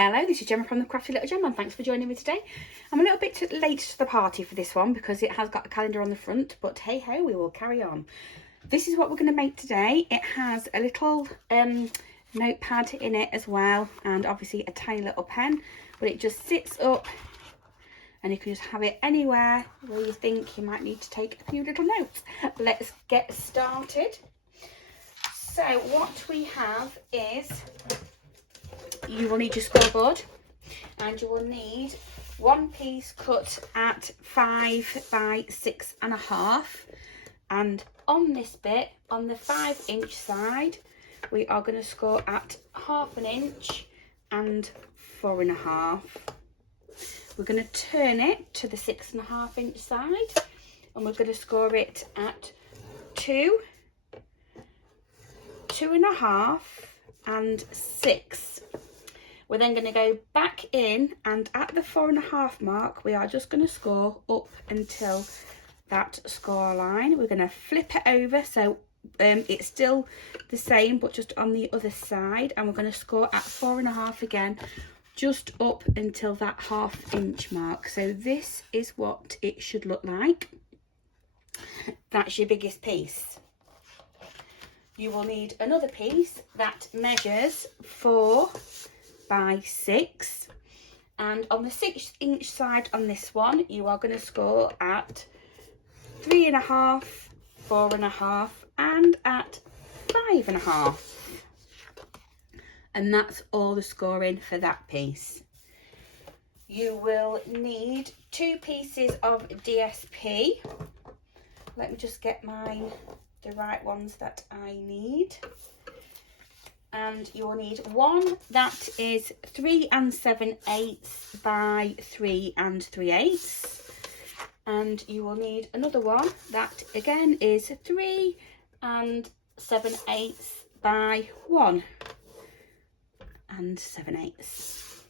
Hello, this is Gemma from the Crafty Little Gem, and thanks for joining me today. I'm a little bit late to the party for this one because it has got a calendar on the front, but hey ho, we will carry on. This is what we're going to make today. It has a little notepad in it as well, and obviously a tiny little pen, but it just sits up and you can just have it anywhere where you think you might need to take a few little notes. Let's get started. So what we have is, you will need your scoreboard, and you will need one piece cut at 5 by 6.5, and on this bit, on the 5-inch side, we are going to score at 1/2 inch and 4.5. We're going to turn it to the 6.5-inch side, and we're going to score it at 2, 2.5 and 6. We're then going to go back in, and at the 4.5 mark, we are just going to score up until that score line. We're going to flip it over so it's still the same but just on the other side, and we're going to score at 4.5 again, just up until that 1/2 inch mark. So this is what it should look like. That's your biggest piece. You will need another piece that measures 4 by 6, and on the 6-inch side on this one, you are going to score at 3.5, 4.5 and at 5.5, and that's all the scoring for that piece. You will need 2 pieces of DSP. Let me just get mine the right ones that I need. And you will need one that is 3 7/8 by 3 3/8, and you will need another one that again is 3 7/8 by 1 7/8.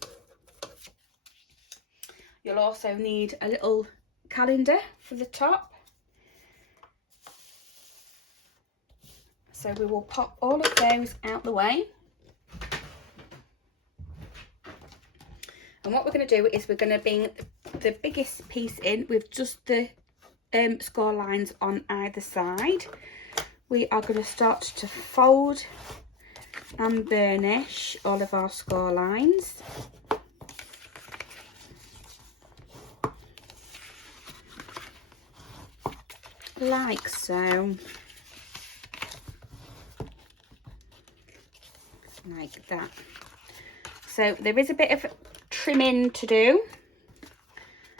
You'll also need a little calendar for the top. So we will pop all of those out the way. And what we're going to do is we're going to bring the biggest piece in with just the score lines on either side. We are going to start to fold and burnish all of our score lines. Like so. Like that. So there is a bit of trimming to do.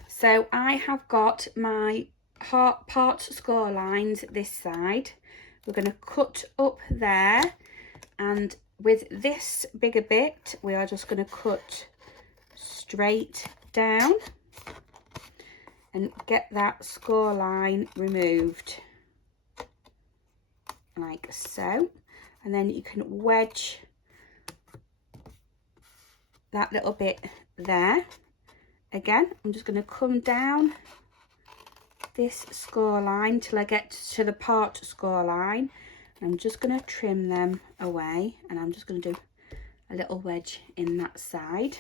So I have got my part score lines this side. We're going to cut up there, and with this bigger bit we are just going to cut straight down and get that score line removed like so, and then you can wedge that little bit there. Again, I'm just going to come down this score line till I get to the part score line. I'm just going to trim them away, and I'm just going to do a little wedge in that side.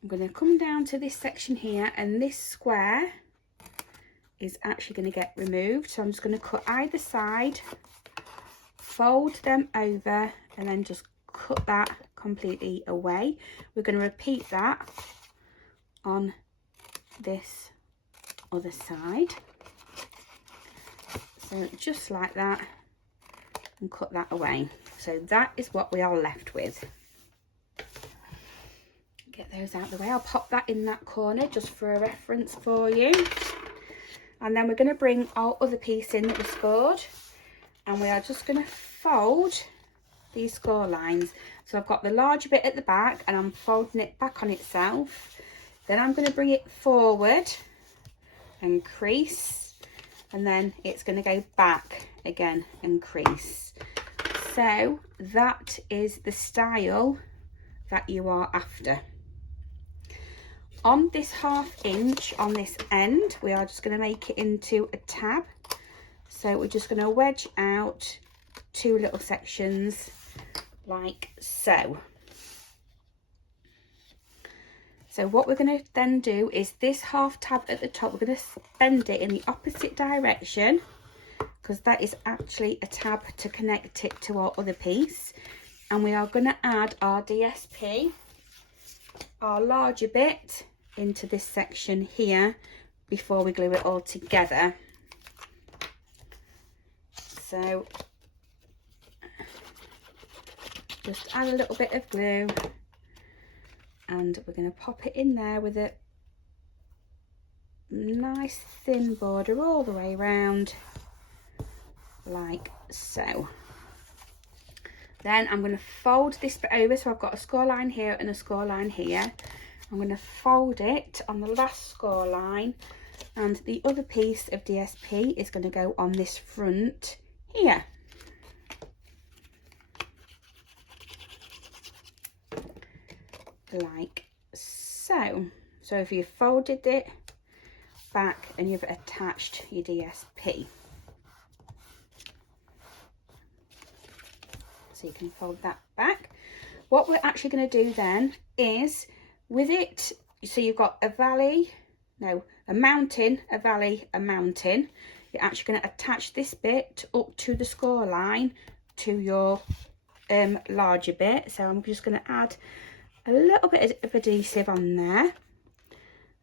I'm going to come down to this section here, and this square is actually going to get removed. So I'm just going to cut either side, fold them over, and then just cut that completely away. We're going to repeat that on this other side. So just like that, and cut that away. So that is what we are left with. Get those out of the way. I'll pop that in that corner just for a reference for you. And then we're going to bring our other piece in that we scored, and we are just going to fold these score lines. So I've got the larger bit at the back, and I'm folding it back on itself. Then I'm going to bring it forward and crease, and then it's going to go back again and crease. So that is the style that you are after. On this 1/2 inch on this end, we are just going to make it into a tab. So we're just going to wedge out 2 little sections like so. So what we're going to then do is this half tab at the top, we're going to bend it in the opposite direction, because that is actually a tab to connect it to our other piece. And we are going to add our DSP, our larger bit, into this section here before we glue it all together. So just add a little bit of glue, and we're going to pop it in there with a nice thin border all the way around, like so. Then I'm going to fold this bit over, so I've got a score line here and a score line here. I'm going to fold it on the last score line, and the other piece of DSP is going to go on this front here. Like so. So if you've folded it back and you've attached your DSP, so you can fold that back. What we're actually going to do then is with it, so you've got a valley, no, a mountain, a valley, a mountain. You're actually going to attach this bit up to the score line to your larger bit. So I'm just going to add a little bit of adhesive on there,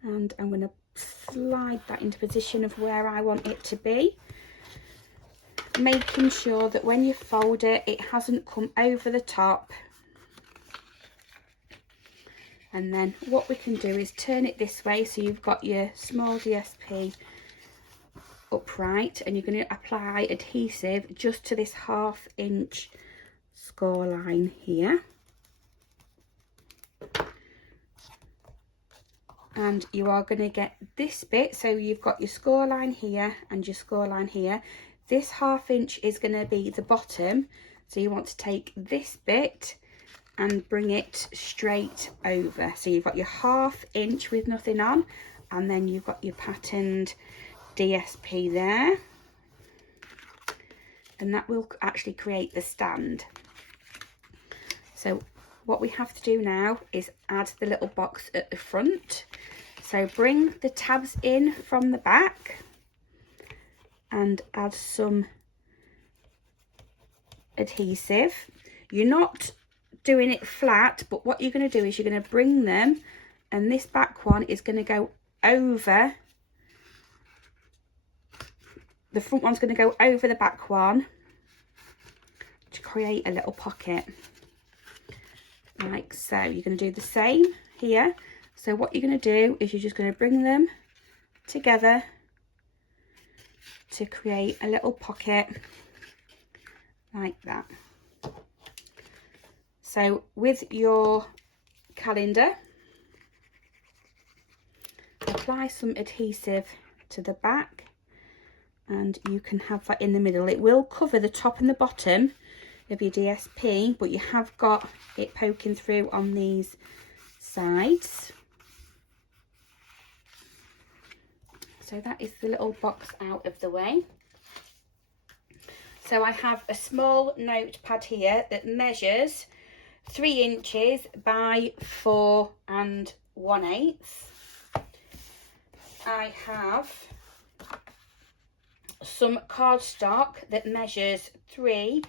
and I'm going to slide that into position of where I want it to be, making sure that when you fold it, it hasn't come over the top. And then what we can do is turn it this way, so you've got your small DSP upright, and you're going to apply adhesive just to this 1/2 inch score line here. And you are going to get this bit, so you've got your score line here and your score line here. This 1/2 inch is going to be the bottom, so you want to take this bit and bring it straight over. So you've got your 1/2 inch with nothing on, and then you've got your patterned DSP there, and that will actually create the stand. So what we have to do now is add the little box at the front. So bring the tabs in from the back and add some adhesive. You're not doing it flat, but what you're going to do is you're going to bring them, and this back one is going to go over, the front one's going to go over the back one to create a little pocket, like so. You're going to do the same here. So what you're going to do is you're just going to bring them together to create a little pocket like that. So with your calendar, apply some adhesive to the back, and you can have that in the middle. It will cover the top and the bottom of your DSP, but you have got it poking through on these sides. So that is the little box out of the way. So I have a small notepad here that measures 3 inches by 4 1/8. I have some cardstock that measures 3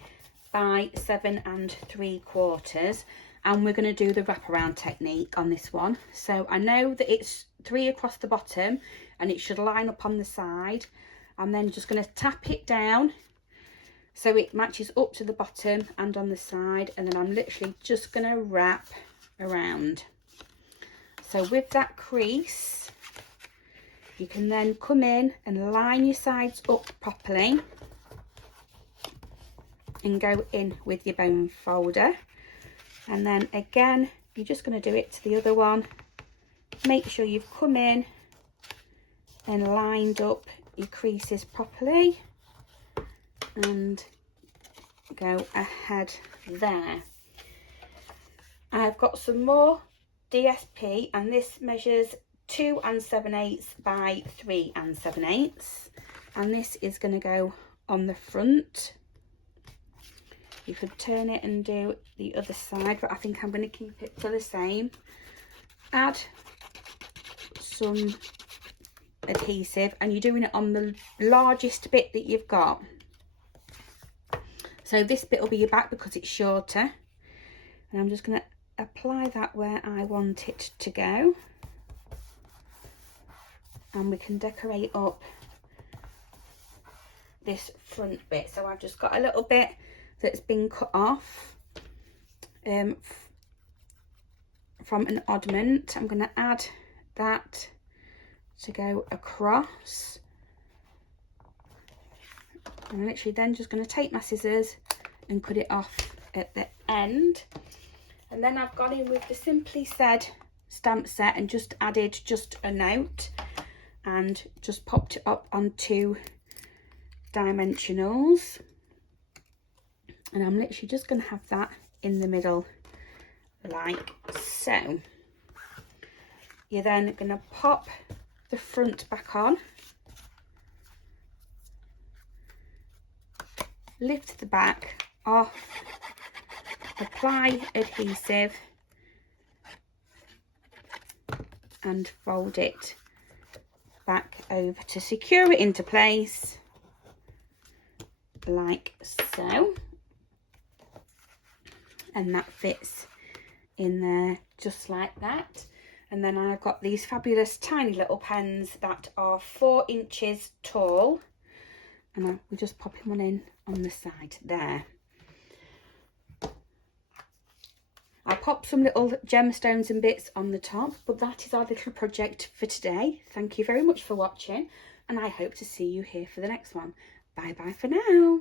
by 7 3/4, and we're going to do the wraparound technique on this one. So I know that it's 3 across the bottom, and it should line up on the side. I'm then just going to tap it down so it matches up to the bottom and on the side, and then I'm literally just going to wrap around. So with that crease, you can then come in and line your sides up properly and go in with your bone folder. And then again, you're just going to do it to the other one. Make sure you've come in and lined up your creases properly, and go ahead there. I've got some more DSP, and this measures 2 7/8 by 3 7/8, and this is going to go on the front. You could turn it and do the other side, but I think I'm going to keep it to the same. Add some adhesive, and you're doing it on the largest bit that you've got. So this bit will be your back because it's shorter, and I'm just going to apply that where I want it to go, and we can decorate up this front bit. So I've just got a little bit that's been cut off from an oddment. I'm going to add that to go across. I'm literally then just going to take my scissors and cut it off at the end. And then I've gone in with the Simply Said stamp set and just added just a note and just popped it up on 2 dimensionals. And I'm literally just going to have that in the middle like so. You're then going to pop the front back on, lift the back off, apply adhesive and fold it back over to secure it into place like so, and that fits in there just like that. And then I've got these fabulous tiny little pens that are 4 inches tall, and I'm just popping one in on the side there. I'll pop some little gemstones and bits on the top, but that is our little project for today. Thank you very much for watching, and I hope to see you here for the next one. Bye bye for now.